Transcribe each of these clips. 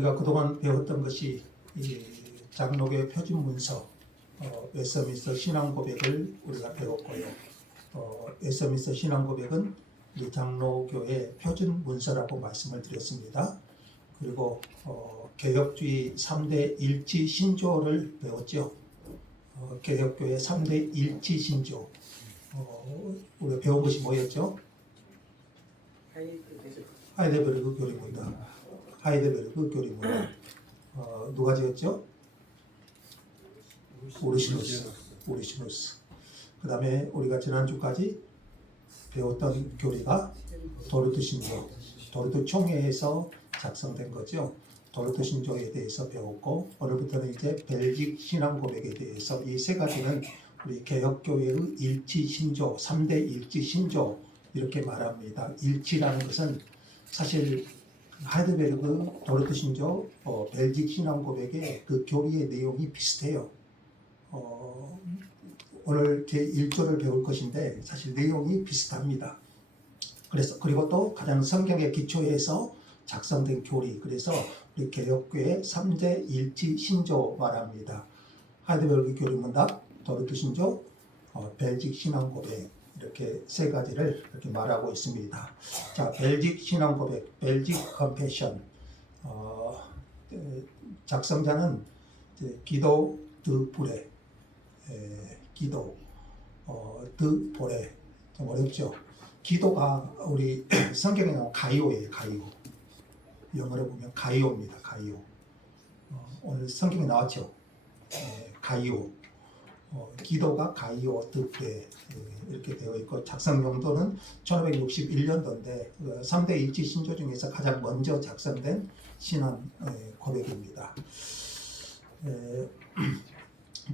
우리가 그동안 배웠던 것이 이 장로교의 표준 문서, 웨스트민스터 신앙 고백을 우리가 배웠고요. 웨스트민스터 신앙 고백은 이 장로교의 표준 문서라고 말씀을 드렸습니다. 그리고 개혁주의 3대 일치 신조를 배웠죠. 개혁교의 3대 일치 신조. 우리가 배운 것이 뭐였죠? 하이데베르그 교리문답. 하이데베르그 교리문답. 누가 지었죠? 오르시누스. 그 다음에 우리가 지난주까지 배웠던 교리가 도르트 신조, 도르트 총회에서 작성된 거죠. 도르트 신조에 대해서 배웠고, 오늘부터는 이제 벨직 신앙 고백에 대해서 이 세 가지는 우리 개혁교회의 일치 신조, 3대 일치 신조 이렇게 말합니다. 일치라는 것은 사실 하이데베르그 도르트 신조, 벨직 신앙 고백의 그 교리의 내용이 비슷해요. 오늘 제 1조를 배울 것인데 사실 내용이 비슷합니다. 그리고 또 가장 성경의 기초에서 작성된 교리, 그래서 우리 개혁교회 3대 일치 신조 말합니다. 하이데베르그 교리문답, 도르트 신조, 벨직 신앙 고백 이렇게 세 가지를 이렇게 말하고 있습니다. 자, 벨직 신앙 고백, 벨직 컨페션. 작성자는 기도 드 브레, 기도 드 보레. 좀 어렵죠. 기도가 우리 성경에 나오는 가이오예요. 가이오. 영어로 보면 가이오입니다. 가이오. 오늘 성경에 나왔죠. 가이오. 기도가 가이오 드 브레 이렇게 되어 있고, 작성 용도는 1561년도인데 3대 일치 신조 중에서 가장 먼저 작성된 신앙 고백입니다.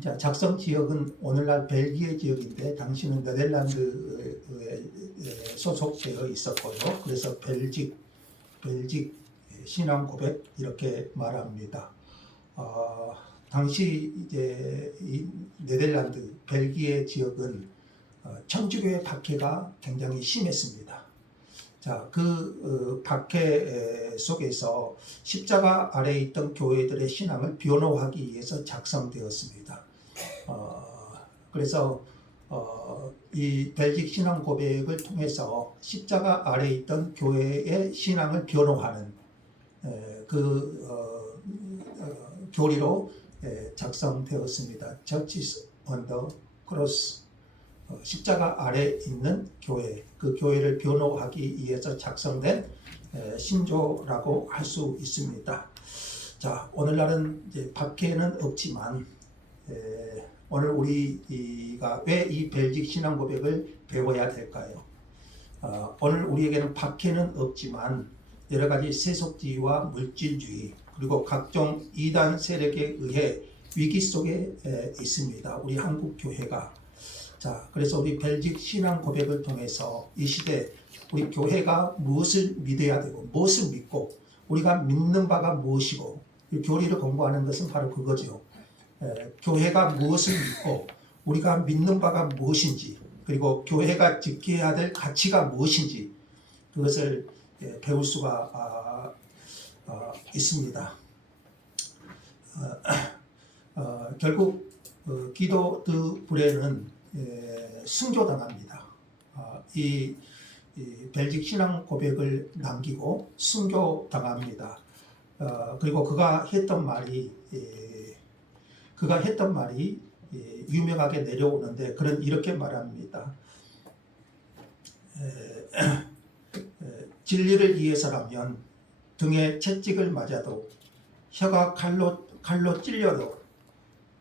자, 작성 지역은 오늘날 벨기에 지역인데 당시는 네덜란드에 소속되어 있었고요. 그래서 벨직 신앙 고백 이렇게 말합니다. 당시 이제 이 네덜란드 벨기에 지역은 천주교의 박해가 굉장히 심했습니다. 자, 그 박해 속에서 십자가 아래에 있던 교회들의 신앙을 변호하기 위해서 작성되었습니다. 그래서 이 벨직 신앙 고백을 통해서 십자가 아래에 있던 교회의 신앙을 변호하는 교리로 작성되었습니다. Churches on the Cross. 십자가 아래 있는 교회, 그 교회를 변호하기 위해서 작성된 신조라고 할 수 있습니다. 자, 오늘날은 이제 박해는 없지만 오늘 우리가 왜 이 벨직 신앙 고백을 배워야 될까요? 오늘 우리에게는 박해는 없지만 여러 가지 세속주의와 물질주의 그리고 각종 이단 세력에 의해 위기 속에 있습니다. 우리 한국 교회가. 자, 그래서 우리 벨직 신앙 고백을 통해서 이 시대 우리 교회가 무엇을 믿어야 되고 무엇을 믿고 우리가 믿는 바가 무엇이고, 이 교리를 공부하는 것은 바로 그거죠. 교회가 무엇을 믿고 우리가 믿는 바가 무엇인지, 그리고 교회가 지켜야 될 가치가 무엇인지 그것을 배울 수가 있습니다. 결국 기도 드 브레는 순교당합니다. 이 벨직 신앙 고백을 남기고 순교당합니다. 그리고 그가 했던 말이 유명하게 내려오는데 그는 이렇게 말합니다. 진리를 위해서라면 등에 채찍을 맞아도, 혀가 칼로 찔려도,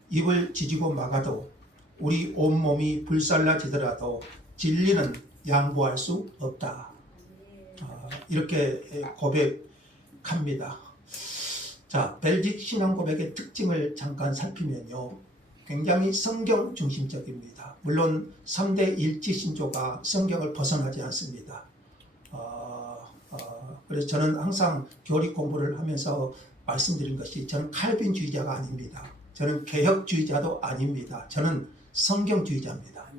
입을 지지고 막아도, 우리 온몸이 불살라지더라도 진리는 양보할 수 없다. 이렇게 고백합니다. 자, 벨직 신앙 고백의 특징을 잠깐 살피면요, 굉장히 성경 중심적입니다. 물론 3대 일치 신조가 성경을 벗어나지 않습니다. 그래서 저는 항상 교리 공부를 하면서 말씀드린 것이, 저는 칼빈주의자가 아닙니다. 저는 개혁주의자도 아닙니다. 저는 성경주의자입니다.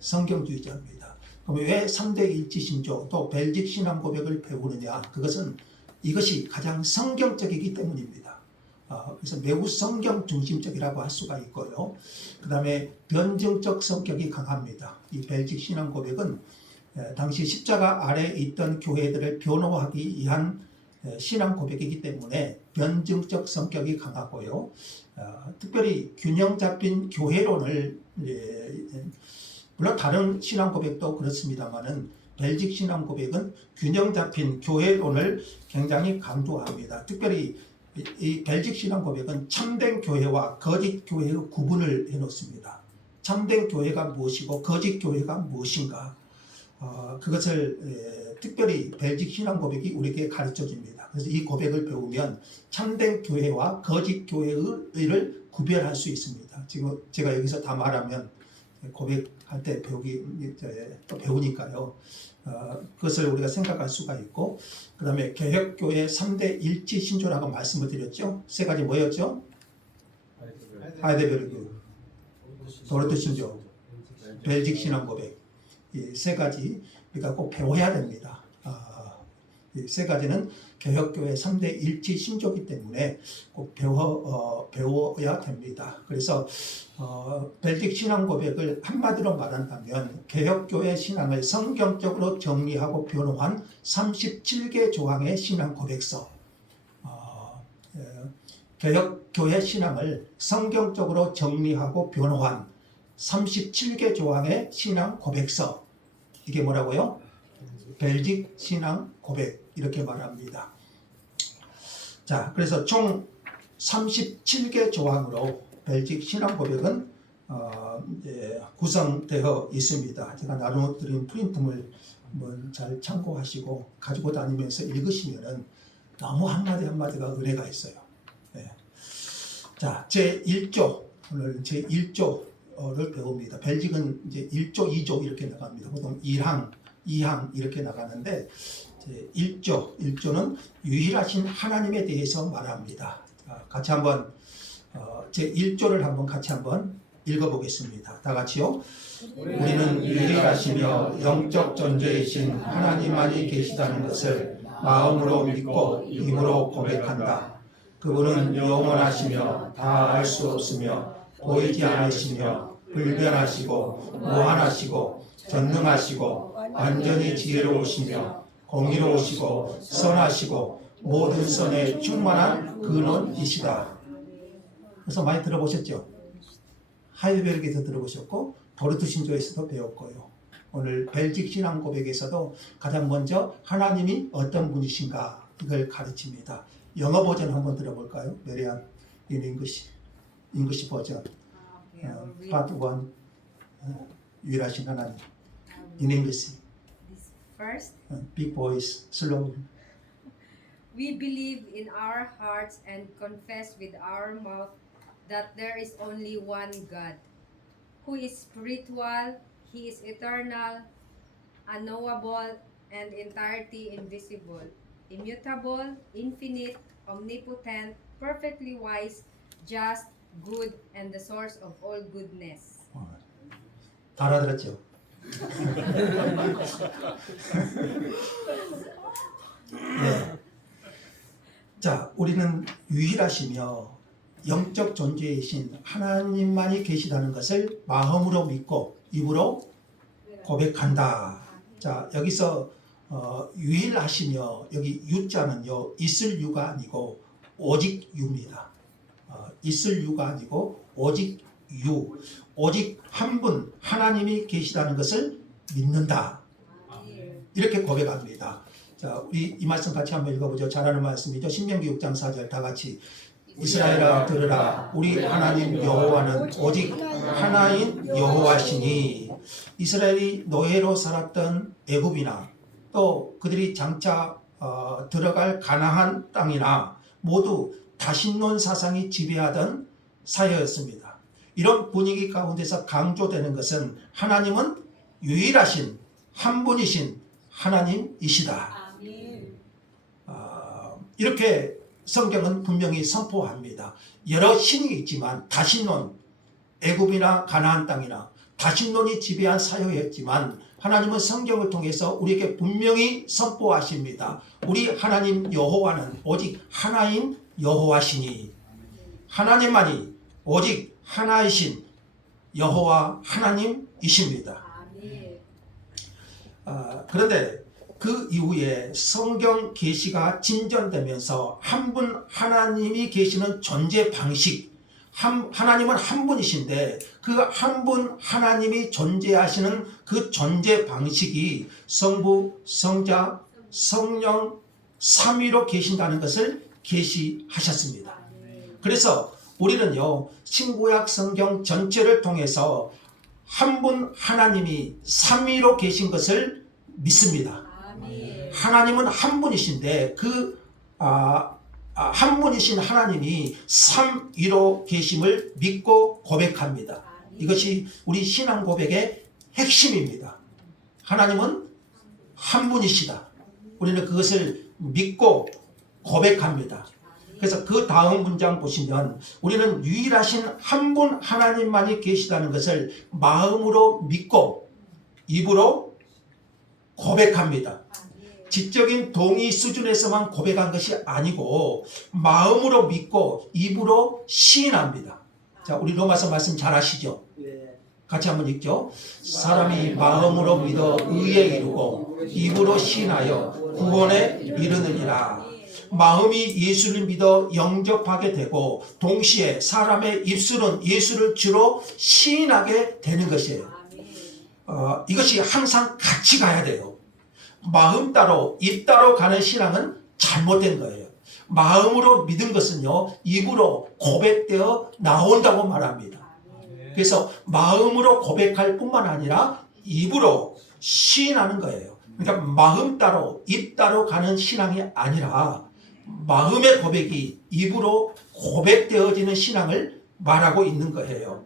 성경주의자입니다. 그럼 왜 3대 일치 신조 또 벨직 신앙 고백을 배우느냐? 그것은 이것이 가장 성경적이기 때문입니다. 그래서 매우 성경 중심적이라고 할 수가 있고요. 그 다음에 변증적 성격이 강합니다. 이 벨직 신앙 고백은 당시 십자가 아래에 있던 교회들을 변호하기 위한 신앙 고백이기 때문에 변증적 성격이 강하고요. 특별히 균형 잡힌 교회론을 물론 다른 신앙 고백도 그렇습니다만은 벨직 신앙 고백은 균형 잡힌 교회론을 굉장히 강조합니다. 특별히 이 벨직 신앙 고백은 참된 교회와 거짓 교회의 구분을 해놓습니다. 참된 교회가 무엇이고 거짓 교회가 무엇인가, 그것을 특별히 벨직 신앙 고백이 우리에게 가르쳐 줍니다. 그래서 이 고백을 배우면 참된 교회와 거짓 교회를 구별할 수 있습니다. 지금 제가 여기서 다 말하면 고백할 때 배우니까요. 그것을 우리가 생각할 수가 있고, 그 다음에 개혁교회 3대 일치 신조라고 말씀을 드렸죠. 세 가지 뭐였죠? 하이데베르그, 도르트 신조, 벨직 신앙 고백, 이 세 가지 우리가 꼭 배워야 됩니다. 이 세 가지는 개혁교회 3대 일치 신조이기 때문에 꼭 배워야 됩니다. 그래서 벨직 신앙 고백을 한마디로 말한다면 개혁교회 신앙을 성경적으로 정리하고 변호한 37개 조항의 신앙 고백서, 개혁교회 신앙을 성경적으로 정리하고 변호한 37개 조항의 신앙 고백서, 이게 뭐라고요? 벨직 신앙 고백, 이렇게 말합니다. 자, 그래서 총 37개 조항으로 벨직 신앙 고백은 구성되어 있습니다. 제가 나눠드린 프린트물 잘 참고하시고 가지고 다니면서 읽으시면은 너무 한마디 한마디가 은혜가 있어요. 네. 자, 제1조, 오늘 제1조를 배웁니다. 벨직은 이제 1조, 2조 이렇게 나갑니다. 보통 1항, 2항 이렇게 나가는데, 제1조는 유일하신 하나님에 대해서 말합니다. 자, 같이 한번 제1조를 같이 한번 읽어보겠습니다. 다 같이요. 우리는 유일하시며 영적 존재이신 하나님만이 계시다는 것을 마음으로 믿고 입으로 고백한다. 그분은 영원하시며 다 알 수 없으며 보이지 않으시며 불변하시고 무한하시고 전능하시고 완전히 지혜로우시며 공의로우시고 선하시고 모든 선에 충만한 근원이시다. 그래서 많이 들어보셨죠? 하이델베르크에서 들어보셨고 도르트 신조에서도 배웠고요. 오늘 벨직 신앙 고백에서도 가장 먼저 하나님이 어떤 분이신가 이걸 가르칩니다. 영어 버전 한번 들어볼까요? 메리안 in English 버전. Part 1. 유일하신 하나님. In English. First, Big voice, slow. we believe in our hearts and confess with our mouth that there is only one God, who is spiritual, He is eternal, unknowable, and entirely invisible, immutable, infinite, omnipotent, perfectly wise, just, good, and the source of all goodness. 다 알아들었죠? 네. 자, 우리는 유일하시며 영적 존재이신 하나님만이 계시다는 것을 마음으로 믿고 입으로 고백한다. 자, 여기서 유일하시며 여기 유자는요 있을 유가 아니고 오직 유입니다. 있을 유가 아니고 오직 유, 오직 한 분 하나님이 계시다는 것을 믿는다. 이렇게 고백합니다. 자, 우리 이 말씀 같이 한번 읽어보죠. 잘하는 말씀이죠. 신명기 6장 4절 다 같이. 이스라엘아 들으라. 우리 하나님 여호와는 오직 하나인 여호와시니. 이스라엘이 노예로 살았던 애굽이나 또 그들이 장차 들어갈 가나안 땅이나 모두 다신론 사상이 지배하던 사회였습니다. 이런 분위기 가운데서 강조되는 것은 하나님은 유일하신 한 분이신 하나님이시다. 이렇게 성경은 분명히 선포합니다. 여러 신이 있지만 다신론, 애굽이나 가나안 땅이나 다신론이 지배한 사회였지만 하나님은 성경을 통해서 우리에게 분명히 선포하십니다. 우리 하나님 여호와는 오직 하나인 여호와시니 하나님만이 오직 하나이신 여호와 하나님이십니다. 그런데 그 이후에 성경 계시가 진전되면서 한 분 하나님이 계시는 존재 방식, 하나님은 한 분이신데 그 한 분 하나님이 존재하시는 그 존재 방식이 성부, 성자, 성령 삼위로 계신다는 것을 계시하셨습니다. 그래서 우리는요 신구약 성경 전체를 통해서 한 분 하나님이 삼위로 계신 것을 믿습니다. 하나님은 한 분이신데 한 분이신 하나님이 삼위로 계심을 믿고 고백합니다. 이것이 우리 신앙 고백의 핵심입니다. 하나님은 한 분이시다. 우리는 그것을 믿고 고백합니다. 그래서 그 다음 문장 보시면 우리는 유일하신 한 분 하나님만이 계시다는 것을 마음으로 믿고 입으로 고백합니다. 지적인 동의 수준에서만 고백한 것이 아니고 마음으로 믿고 입으로 시인합니다. 자, 우리 로마서 말씀 잘 아시죠? 같이 한번 읽죠. 사람이 마음으로 믿어 의에 이르고 입으로 시인하여 구원에 이르느니라. 마음이 예수를 믿어 영접하게 되고 동시에 사람의 입술은 예수를 주로 시인하게 되는 것이에요. 이것이 항상 같이 가야 돼요. 마음 따로 입 따로 가는 신앙은 잘못된 거예요. 마음으로 믿은 것은요 입으로 고백되어 나온다고 말합니다. 그래서 마음으로 고백할 뿐만 아니라 입으로 시인하는 거예요. 그러니까 마음 따로 입 따로 가는 신앙이 아니라 마음의 고백이 입으로 고백되어지는 신앙을 말하고 있는 거예요.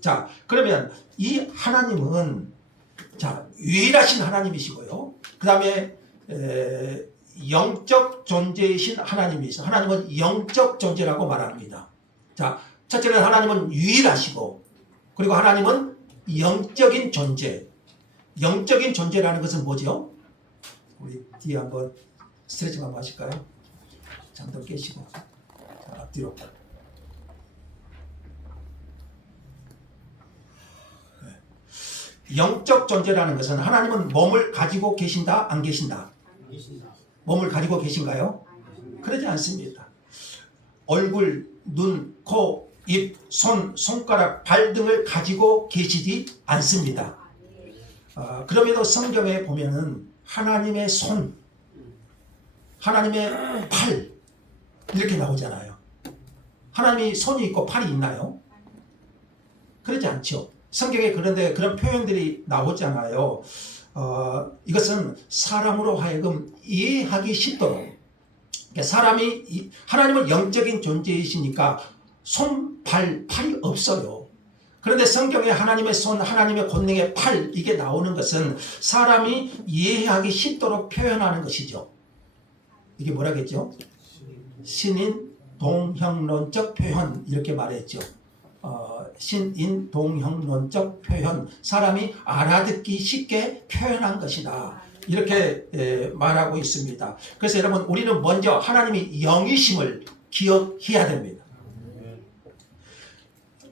자, 그러면 이 하나님은 유일하신 하나님이시고요. 그 다음에 영적 존재이신 하나님이시죠. 하나님은 영적 존재라고 말합니다. 자, 첫째는 하나님은 유일하시고 그리고 하나님은 영적인 존재. 영적인 존재라는 것은 뭐죠? 우리 뒤에 한번 스트레칭 한번 하실까요? 잠도 깨시고. 자, 앞뒤로. 영적 존재라는 것은 하나님은 몸을 가지고 계신다, 안 계신다? 몸을 가지고 계신가요? 그러지 않습니다. 얼굴, 눈, 코, 입, 손, 손가락, 발 등을 가지고 계시지 않습니다. 그럼에도 성경에 보면은 하나님의 손, 하나님의 팔 이렇게 나오잖아요. 하나님이 손이 있고 팔이 있나요? 그러지 않죠. 성경에 그런데 그런 표현들이 나오잖아요. 이것은 사람으로 하여금 이해하기 쉽도록 사람이 하나님은 영적인 존재이시니까 손, 발, 팔이 없어요. 그런데 성경에 하나님의 손, 하나님의 권능의 팔 이게 나오는 것은 사람이 이해하기 쉽도록 표현하는 것이죠. 이게 뭐라겠죠? 신인 동형론적 표현 이렇게 말했죠. 신인 동형론적 표현, 사람이 알아듣기 쉽게 표현한 것이다. 이렇게 말하고 있습니다. 그래서 여러분 우리는 먼저 하나님이 영이심을 기억해야 됩니다.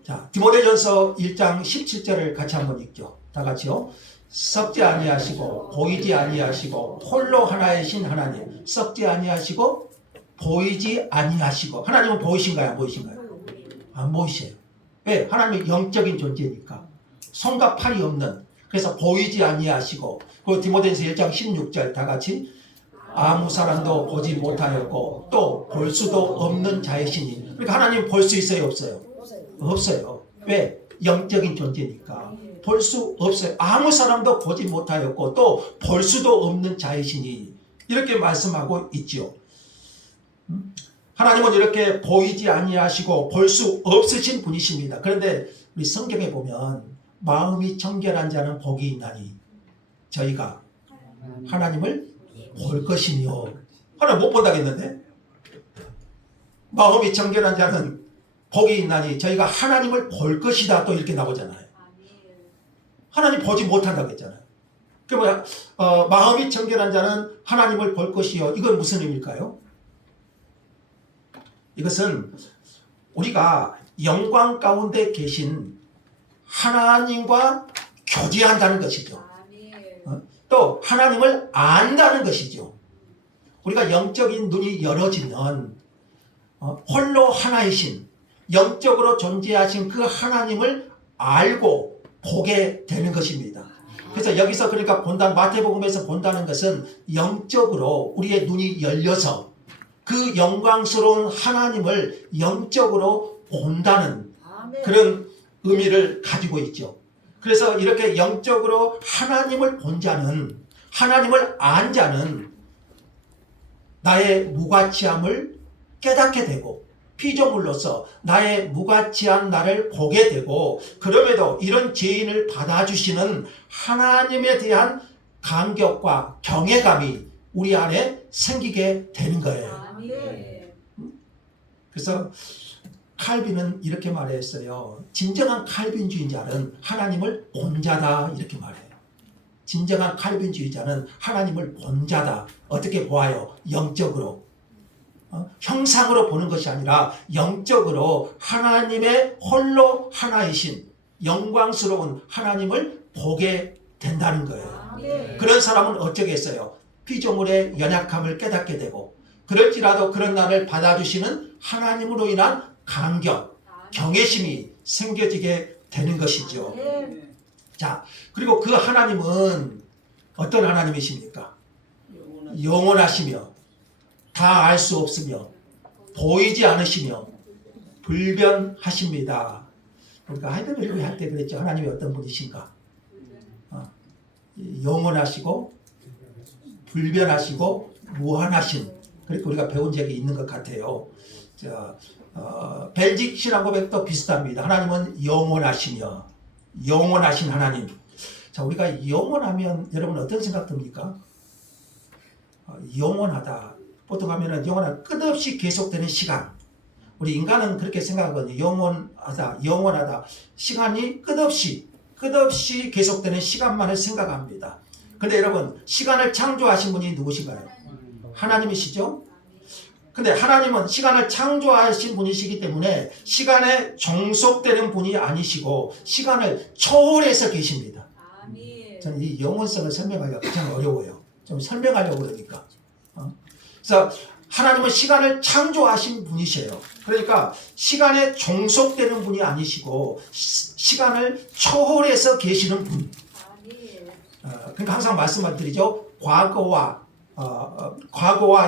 자, 디모데전서 1장 17절을 같이 한번 읽죠. 다 같이요. 썩지 아니하시고 보이지 아니하시고 홀로 하나이신 하나님, 썩지 아니하시고 보이지 아니하시고. 하나님은 보이신가요? 안 보이신가요? 안 보이세요. 왜? 하나님은 영적인 존재니까. 손과 팔이 없는, 그래서 보이지 아니하시고. 그리고 디모데전서 1장 16절 다 같이 아무 사람도 보지 못하였고 또 볼 수도 없는 자이시니. 그러니까 하나님 볼 수 있어요? 없어요? 없어요. 왜? 영적인 존재니까 볼 수 없어요. 아무 사람도 보지 못하였고 또 볼 수도 없는 자이시니 이렇게 말씀하고 있죠. 하나님은 이렇게 보이지 아니하시고 볼 수 없으신 분이십니다. 그런데 우리 성경에 보면 마음이 정결한 자는 복이 있나니 저희가 하나님을 볼 것이며. 하나님 못 본다겠는데? 마음이 정결한 자는 복이 있나니 저희가 하나님을 볼 것이다 또 이렇게 나오잖아요. 하나님 보지 못한다고 했잖아요. 그러면 마음이 청결한 자는 하나님을 볼 것이요. 이건 무슨 의미일까요? 이것은 우리가 영광 가운데 계신 하나님과 교제한다는 것이죠. 또 하나님을 안다는 것이죠. 우리가 영적인 눈이 열어지면 홀로 하나이신 영적으로 존재하신 그 하나님을 알고 보게 되는 것입니다. 그래서 여기서 그러니까 본다는 마태복음에서 본다는 것은 영적으로 우리의 눈이 열려서 그 영광스러운 하나님을 영적으로 본다는 그런 의미를 가지고 있죠. 그래서 이렇게 영적으로 하나님을 본 자는, 하나님을 안 자는 나의 무가치함을 깨닫게 되고 피조물로서 나의 무가치한 나를 보게 되고, 그럼에도 이런 죄인을 받아주시는 하나님에 대한 감격과 경외감이 우리 안에 생기게 되는 거예요. 그래서 칼빈은 이렇게 말했어요. 진정한 칼빈주의자는 하나님을 본 자다, 이렇게 말해요. 진정한 칼빈주의자는 하나님을 본 자다. 어떻게 보아요? 영적으로. 형상으로 보는 것이 아니라 영적으로 하나님의 홀로 하나이신 영광스러운 하나님을 보게 된다는 거예요. 그런 사람은 어쩌겠어요? 피조물의 연약함을 깨닫게 되고, 그럴지라도 그런 나를 받아주시는 하나님으로 인한 감격, 경외심이 생겨지게 되는 것이죠. 자, 그리고 그 하나님은 어떤 하나님이십니까? 영원하시며 다 알 수 없으며 보이지 않으시며 불변하십니다. 그러니까 하이드벨리 할 때 그랬죠. 하나님이 어떤 분이신가? 영원하시고 불변하시고 무한하신. 그렇게 우리가 배운 적이 있는 것 같아요. 자, 벨직 신앙고백도 비슷합니다. 하나님은 영원하시며 영원하신 하나님. 자, 우리가 영원하면 여러분 어떤 생각 듭니까? 영원하다. 보통 하면은 영원한 끝없이 계속되는 시간. 우리 인간은 그렇게 생각하거든요. 영원하다. 시간이 끝없이 계속되는 시간만을 생각합니다. 근데 여러분, 시간을 창조하신 분이 누구신가요? 하나님이시죠? 근데 하나님은 시간을 창조하신 분이시기 때문에 시간에 종속되는 분이 아니시고 시간을 초월해서 계십니다. 저는 이 영원성을 설명하기가 가장 어려워요. 좀 설명하려고 그러니까. 그래서 하나님은 시간을 창조하신 분이세요. 그러니까 시간에 종속되는 분이 아니시고 시간을 초월해서 계시는 분. 그러니까 항상 말씀을 드리죠. 과거와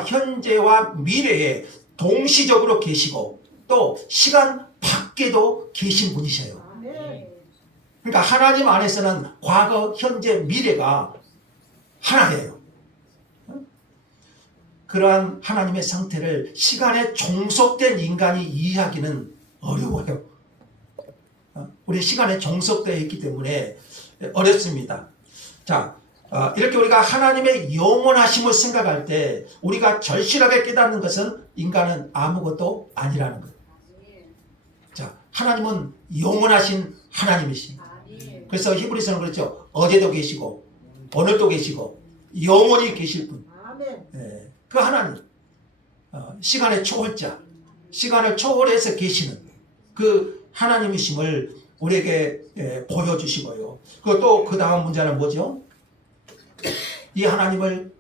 현재와 미래에 동시적으로 계시고 또 시간 밖에도 계신 분이세요. 그러니까 하나님 안에서는 과거, 현재, 미래가 하나예요. 그러한 하나님의 상태를 시간에 종속된 인간이 이해하기는 어려워요. 우리 시간에 종속되어 있기 때문에 어렵습니다. 자, 이렇게 우리가 하나님의 영원하심을 생각할 때 우리가 절실하게 깨닫는 것은 인간은 아무것도 아니라는 거예요. 자, 하나님은 영원하신 하나님이십니다. 그래서 히브리서는 그렇죠. 어제도 계시고 오늘도 계시고 영원히 계실 분. 예, 그 하나님, 시간의 초월자, 시간을 초월해서 계시는 그 하나님이심을 우리에게 보여주시고요. 그리고 그 다음 문제는 뭐죠? 이 하나님을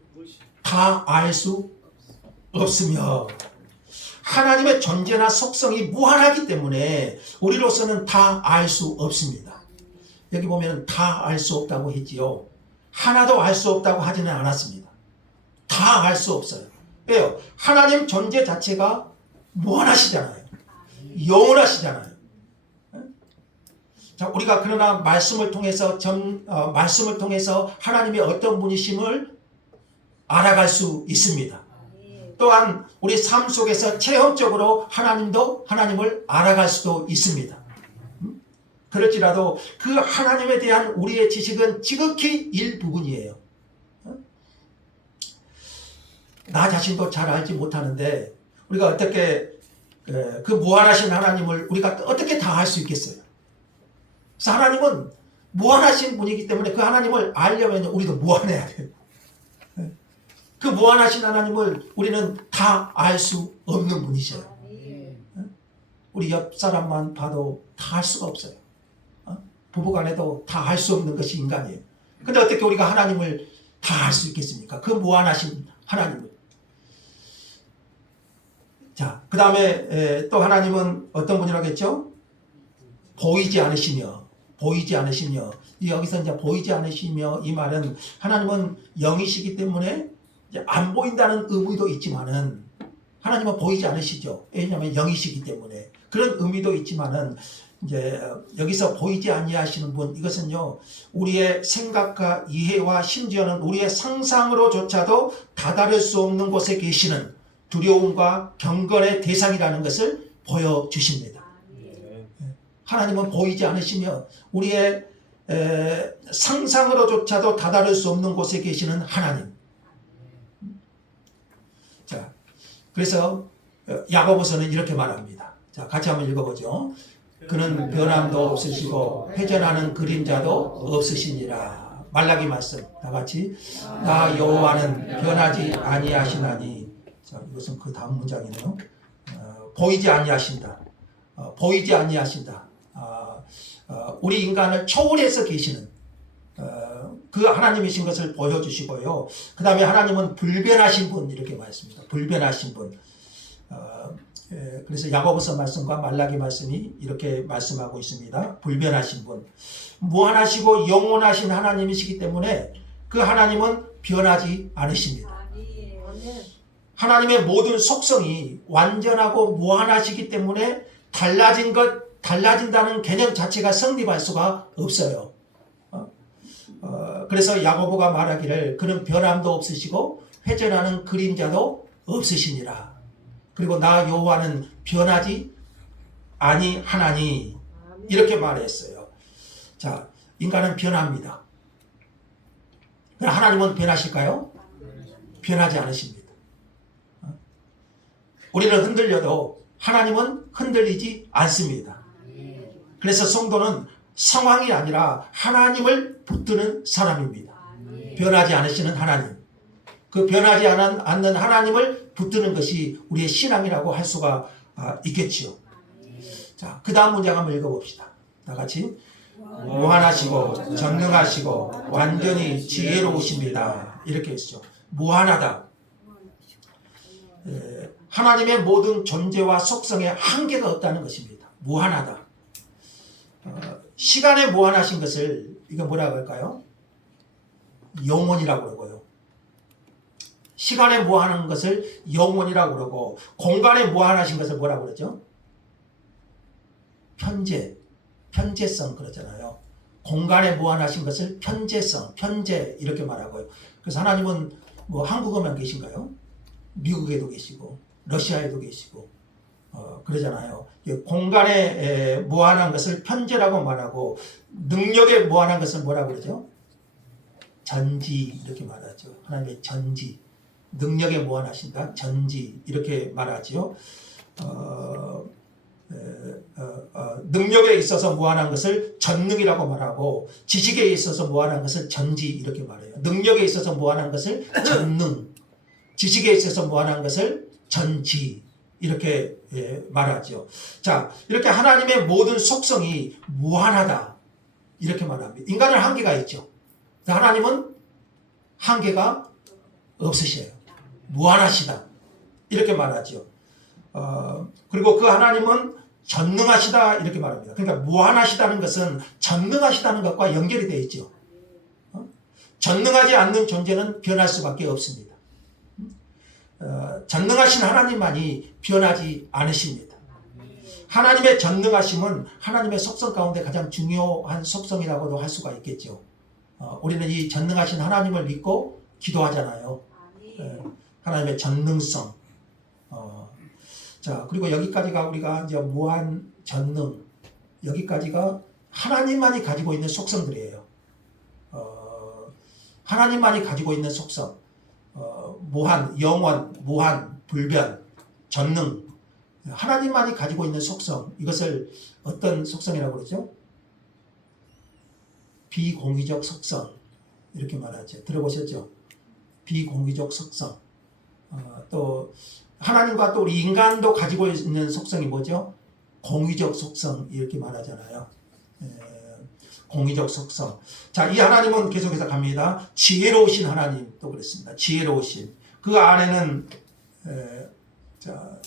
다 알 수 없으며 하나님의 존재나 속성이 무한하기 때문에 우리로서는 다 알 수 없습니다. 여기 보면 다 알 수 없다고 했지요. 하나도 알 수 없다고 하지는 않았습니다. 다 알 수 없어요. 왜요? 하나님 존재 자체가 무한하시잖아요. 영원하시잖아요. 자, 우리가 그러나 말씀을 통해서 하나님의 어떤 분이심을 알아갈 수 있습니다. 또한 우리 삶 속에서 체험적으로 하나님을 알아갈 수도 있습니다. 그럴지라도 그 하나님에 대한 우리의 지식은 지극히 일부분이에요. 나 자신도 잘 알지 못하는데 우리가 어떻게 그 무한하신 하나님을 우리가 어떻게 다 알 수 있겠어요? 그래서 하나님은 무한하신 분이기 때문에 그 하나님을 알려면 우리도 무한해야 돼요. 그 무한하신 하나님을 우리는 다 알 수 없는 분이셔요. 우리 옆 사람만 봐도 다 알 수가 없어요. 부부간에도 다 알 수 없는 것이 인간이에요. 근데 어떻게 우리가 하나님을 다 알 수 있겠습니까? 그 무한하신 하나님을. 자, 그 다음에 또 하나님은 어떤 분이라고 했죠? 보이지 않으시며, 보이지 않으시며. 여기서 이제 보이지 않으시며 이 말은 하나님은 영이시기 때문에 이제 안 보인다는 의미도 있지만은 하나님은 보이지 않으시죠. 왜냐하면 영이시기 때문에. 그런 의미도 있지만은 이제 여기서 보이지 아니하시는 분, 이것은요 우리의 생각과 이해와 심지어는 우리의 상상으로조차도 다다를 수 없는 곳에 계시는 두려움과 경건의 대상이라는 것을 보여주십니다. 하나님은 보이지 않으시며 우리의 상상으로조차도 다다를 수 없는 곳에 계시는 하나님. 자, 그래서 야고보서는 이렇게 말합니다. 자, 같이 한번 읽어보죠. 그는 변함도 없으시고 회전하는 그림자도 없으시니라. 말라기 말씀 다 같이. 나 여호와는 변하지 아니하시나니. 자, 이것은 그 다음 문장이네요. 보이지 아니하신다. 보이지 아니하신다. 우리 인간을 초월해서 계시는 그 하나님이신 것을 보여주시고요. 그 다음에 하나님은 불변하신 분 이렇게 말했습니다. 불변하신 분. 그래서 야고보서 말씀과 말라기 말씀이 이렇게 말씀하고 있습니다. 불변하신 분. 무한하시고 영원하신 하나님이시기 때문에 그 하나님은 변하지 않으십니다. 하나님의 모든 속성이 완전하고 무한하시기 때문에 달라진다는 개념 자체가 성립할 수가 없어요. 그래서 야고보가 말하기를 그는 변함도 없으시고 회전하는 그림자도 없으시니라. 그리고 나 여호와는 변하지 아니하나니 이렇게 말했어요. 자, 인간은 변합니다. 그러나 하나님은 변하실까요? 변하지 않으십니다. 우리는 흔들려도 하나님은 흔들리지 않습니다. 그래서 성도는 상황이 아니라 하나님을 붙드는 사람입니다. 변하지 않으시는 하나님. 그 변하지 않는 하나님을 붙드는 것이 우리의 신앙이라고 할 수가 있겠지요. 자, 그 다음 문장 한번 읽어봅시다. 다 같이. 무한하시고 전능하시고 완전히 지혜로우십니다. 이렇게 했죠. 무한하다. 하나님의 모든 존재와 속성에 한계가 없다는 것입니다. 무한하다. 시간에 무한하신 것을 이거 뭐라고 할까요? 영원이라고 그러고요. 시간에 무한한 것을 영원이라고 그러고 공간에 무한하신 것을 뭐라고 그러죠? 편재성 그러잖아요. 공간에 무한하신 것을 편재성, 편재 이렇게 말하고요. 그래서 하나님은 뭐 한국어만 계신가요? 미국에도 계시고 러시아에도 계시고 그러잖아요. 공간에 무한한 것을 편재라고 말하고 능력에 무한한 것을 뭐라고 그러죠? 전지 이렇게 말하죠. 하나님의 전지. 능력에 무한하신다. 전지 이렇게 말하지요. 능력에 있어서 무한한 것을 전능이라고 말하고 지식에 있어서 무한한 것을 전지 이렇게 말해요. 능력에 있어서 무한한 것을 전능, 지식에 있어서 무한한 것을 전지 이렇게 말하죠. 자, 이렇게 하나님의 모든 속성이 무한하다 이렇게 말합니다. 인간은 한계가 있죠. 하나님은 한계가 없으셔요. 무한하시다 이렇게 말하죠. 그리고 그 하나님은 전능하시다 이렇게 말합니다. 그러니까 무한하시다는 것은 전능하시다는 것과 연결이 되어 있죠. 전능하지 않는 존재는 변할 수밖에 없습니다. 전능하신 하나님만이 변하지 않으십니다. 하나님의 전능하심은 하나님의 속성 가운데 가장 중요한 속성이라고도 할 수가 있겠죠. 우리는 이 전능하신 하나님을 믿고 기도하잖아요. 하나님의 전능성. 자, 그리고 여기까지가 우리가 이제 무한 전능, 여기까지가 하나님만이 가지고 있는 속성들이에요. 하나님만이 가지고 있는 속성. 무한, 영원, 무한, 불변, 전능. 하나님만이 가지고 있는 속성. 이것을 어떤 속성이라고 그러죠? 비공의적 속성 이렇게 말하죠. 들어보셨죠? 비공의적 속성. 또 하나님과 또 우리 인간도 가지고 있는 속성이 뭐죠? 공의적 속성 이렇게 말하잖아요. 공의적 속성. 자, 이 하나님은 계속해서 갑니다. 지혜로우신 하나님 또 그랬습니다. 지혜로우신. 그 안에는 자,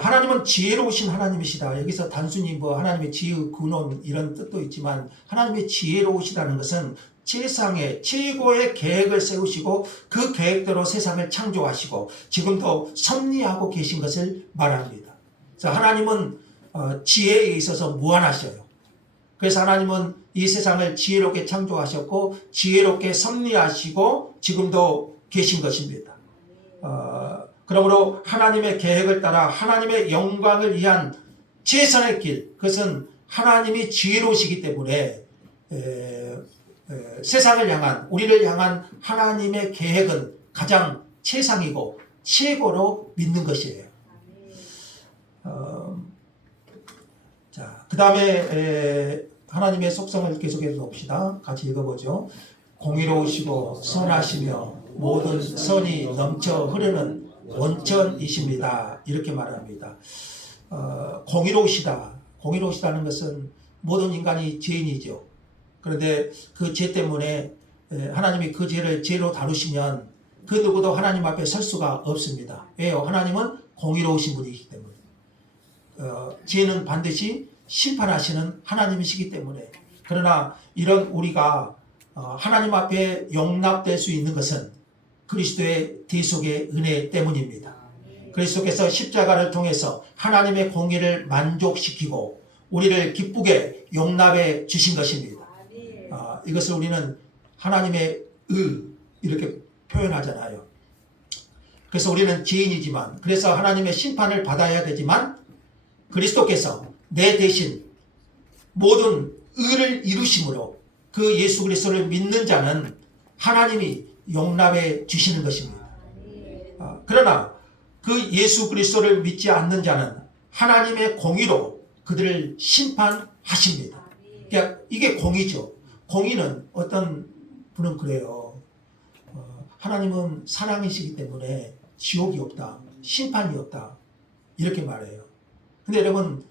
하나님은 지혜로우신 하나님이시다. 여기서 단순히 뭐 하나님의 지혜, 근원 이런 뜻도 있지만 하나님의 지혜로우시다는 것은 세상에 최고의 계획을 세우시고 그 계획대로 세상을 창조하시고 지금도 섭리하고 계신 것을 말합니다. 그래서 하나님은 지혜에 있어서 무한하셔요. 그래서 하나님은 이 세상을 지혜롭게 창조하셨고 지혜롭게 섭리하시고 지금도 계신 것입니다. 그러므로 하나님의 계획을 따라 하나님의 영광을 위한 최선의 길, 그것은 하나님이 지혜로우시기 때문에 세상을 향한, 우리를 향한 하나님의 계획은 가장 최상이고 최고로 믿는 것이에요. 자, 그 다음에 하나님의 속성을 계속해서 봅시다. 같이 읽어보죠. 공의로우시고 선하시며 모든 선이 넘쳐 흐르는 원천이십니다. 이렇게 말합니다. 공의로우시다. 공의로우시다는 것은 모든 인간이 죄인이죠. 그런데 그 죄 때문에 하나님이 그 죄를 죄로 다루시면 그 누구도 하나님 앞에 설 수가 없습니다. 왜요? 하나님은 공의로우신 분이기 때문에. 죄는 반드시 심판하시는 하나님이시기 때문에. 그러나 이런 우리가 하나님 앞에 용납될 수 있는 것은 그리스도의 대속의 은혜 때문입니다. 그리스도께서 십자가를 통해서 하나님의 공의를 만족시키고 우리를 기쁘게 용납해 주신 것입니다. 이것을 우리는 하나님의 의 이렇게 표현하잖아요. 그래서 우리는 죄인이지만, 그래서 하나님의 심판을 받아야 되지만 그리스도께서 내 대신 모든 의를 이루심으로 그 예수 그리스도를 믿는 자는 하나님이 용납해 주시는 것입니다. 그러나 그 예수 그리스도를 믿지 않는 자는 하나님의 공의로 그들을 심판하십니다. 그러니까 이게 공의죠. 공의는 어떤 분은 그래요. 하나님은 사랑이시기 때문에 지옥이 없다, 심판이 없다 이렇게 말해요. 근데 여러분,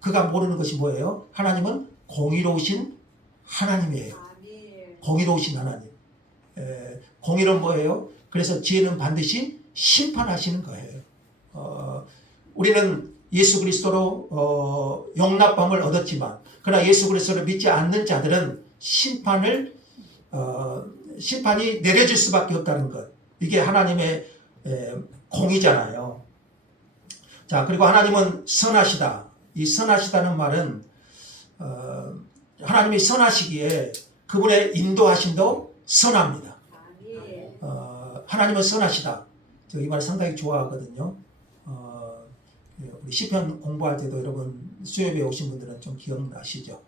그가 모르는 것이 뭐예요? 하나님은 공의로우신 하나님이에요. 공의로우신 하나님. 공의는 뭐예요? 그래서 죄는 반드시 심판하시는 거예요. 우리는 예수 그리스도로 용납함을 얻었지만, 그러나 예수 그리스도를 믿지 않는 자들은 심판이 내려질 수밖에 없다는 것. 이게 하나님의 공의잖아요. 자, 그리고 하나님은 선하시다. 이 선하시다는 말은 하나님이 선하시기에 그분의 인도하심도 선합니다. 하나님은 선하시다. 저 이 말 상당히 좋아하거든요. 우리 시편 공부할 때도 여러분 수요일에 오신 분들은 좀 기억나시죠?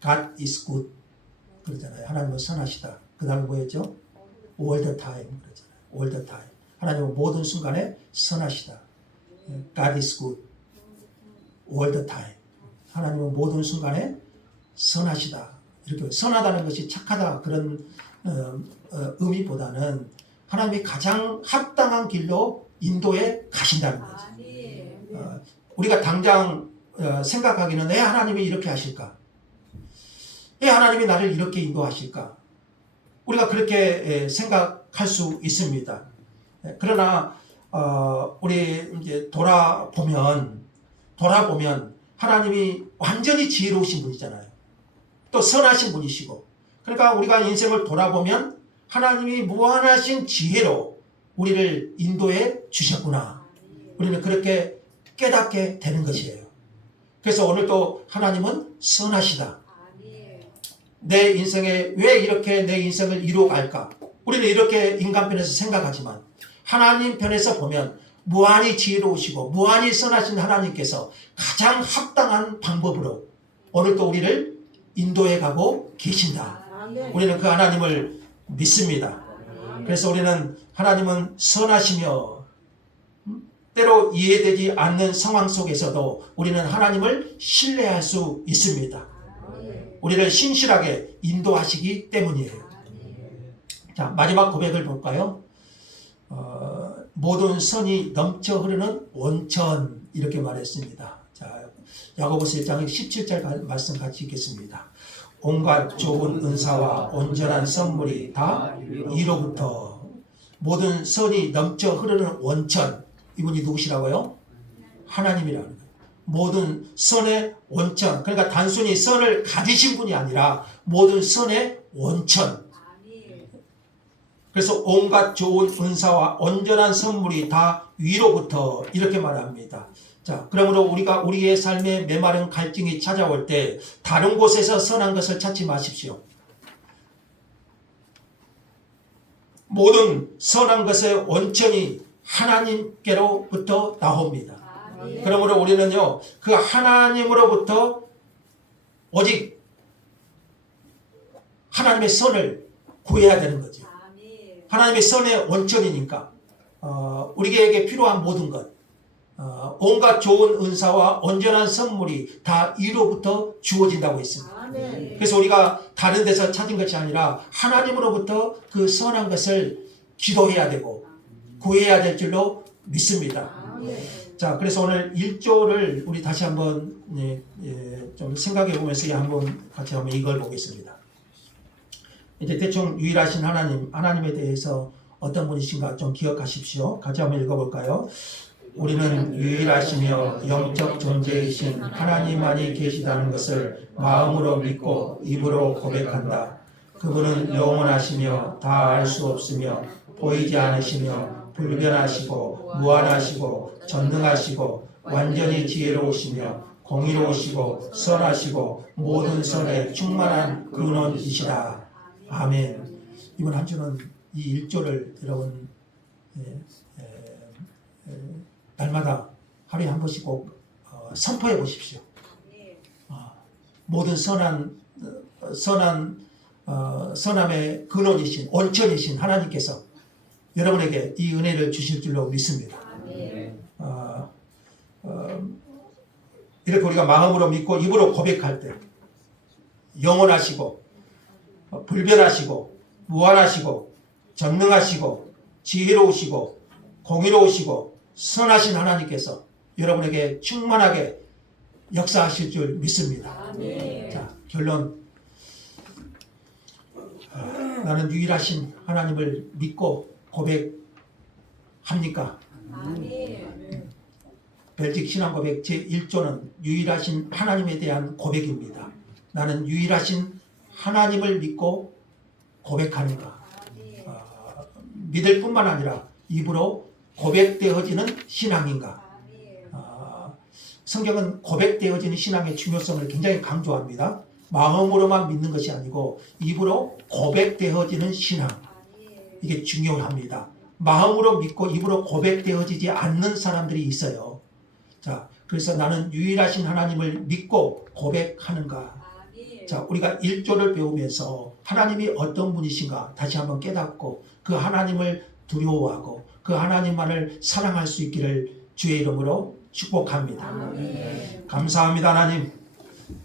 God is good 그러잖아요. 하나님은 선하시다. 그 다음에 뭐였죠? All the time 그러잖아요. All the time. 하나님은 모든 순간에 선하시다. God is good all the time. 하나님은 모든 순간에 선하시다. 이렇게 선하다는 것이 착하다 그런 의미보다는 하나님이 가장 합당한 길로 인도해 가신다는 거죠. 우리가 당장 생각하기는 왜 하나님이 이렇게 하실까? 왜 하나님이 나를 이렇게 인도하실까? 우리가 그렇게 생각할 수 있습니다. 그러나 우리 이제 돌아보면 하나님이 완전히 지혜로우신 분이잖아요. 또 선하신 분이시고, 그러니까 우리가 인생을 돌아보면 하나님이 무한하신 지혜로 우리를 인도해 주셨구나. 우리는 그렇게 깨닫게 되는 것이에요. 그래서 오늘도 하나님은 선하시다. 내 인생에 왜 이렇게 내 인생을 이루어갈까? 우리는 이렇게 인간편에서 생각하지만 하나님 편에서 보면 무한히 지혜로우시고 무한히 선하신 하나님께서 가장 합당한 방법으로 오늘도 우리를 인도해 가고 계신다. 우리는 그 하나님을 믿습니다. 그래서 우리는 하나님은 선하시며 때로 이해되지 않는 상황 속에서도 우리는 하나님을 신뢰할 수 있습니다. 우리를 신실하게 인도하시기 때문이에요. 자, 마지막 고백을 볼까요? 모든 선이 넘쳐 흐르는 원천, 이렇게 말했습니다. 자, 야고보서 1장 17절 말씀 같이 읽겠습니다. 온갖 좋은 은사와 온전한 선물이 다 이로부터. 모든 선이 넘쳐 흐르는 원천, 이분이 누구시라고요? 하나님이라는 거예요. 모든 선의 원천, 그러니까 단순히 선을 가지신 분이 아니라 모든 선의 원천. 그래서 온갖 좋은 은사와 온전한 선물이 다 위로부터, 이렇게 말합니다. 자, 그러므로 우리가 우리의 삶에 메마른 갈증이 찾아올 때 다른 곳에서 선한 것을 찾지 마십시오. 모든 선한 것의 원천이 하나님께로부터 나옵니다. 그러므로 우리는요, 그 하나님으로부터 오직 하나님의 선을 구해야 되는 거죠. 하나님의 선의 원천이니까 우리에게 필요한 모든 것, 온갖 좋은 은사와 온전한 선물이 다 이로부터 주어진다고 했습니다. 그래서 우리가 다른 데서 찾은 것이 아니라 하나님으로부터 그 선한 것을 기도해야 되고 구해야 될 줄로 믿습니다. 자, 그래서 오늘 1조를 우리 다시 한번 좀 생각해 보면서 한번 같이 한번 이걸 보겠습니다. 이제 대충 유일하신 하나님에 대해서 어떤 분이신가 좀 기억하십시오. 같이 한번 읽어볼까요? 우리는 유일하시며 영적 존재이신 하나님만이 계시다는 것을 마음으로 믿고 입으로 고백한다. 그분은 영원하시며 다 알 수 없으며 보이지 않으시며 불변하시고 무한하시고 전능하시고 완전히 지혜로우시며 공의로우시고 선하시고 모든 선에 충만한 근원이시다. 아멘. 이번 한 주는 이 1조를 여러분 날마다 하루에 한 번씩 꼭 선포해 보십시오. 모든 선함의 근원이신 원천이신 하나님께서 여러분에게 이 은혜를 주실 줄로 믿습니다. 이렇게 우리가 마음으로 믿고 입으로 고백할 때 영원하시고 불변하시고 무한하시고 전능하시고 지혜로우시고 공의로우시고 선하신 하나님께서 여러분에게 충만하게 역사하실 줄 믿습니다. 자, 결론. 나는 유일하신 하나님을 믿고 고백합니까? 벨직 신앙고백 제1조는 유일하신 하나님에 대한 고백입니다. 나는 유일하신 하나님을 믿고 고백하는가? 믿을 뿐만 아니라 입으로 고백되어지는 신앙인가? 성경은 고백되어지는 신앙의 중요성을 굉장히 강조합니다. 마음으로만 믿는 것이 아니고 입으로 고백되어지는 신앙, 이게 중요합니다. 마음으로 믿고 입으로 고백되어지지 않는 사람들이 있어요. 자, 그래서 나는 유일하신 하나님을 믿고 고백하는가? 자, 우리가 1조를 배우면서 하나님이 어떤 분이신가 다시 한번 깨닫고 그 하나님을 두려워하고 그 하나님만을 사랑할 수 있기를 주의 이름으로 축복합니다. 감사합니다, 하나님.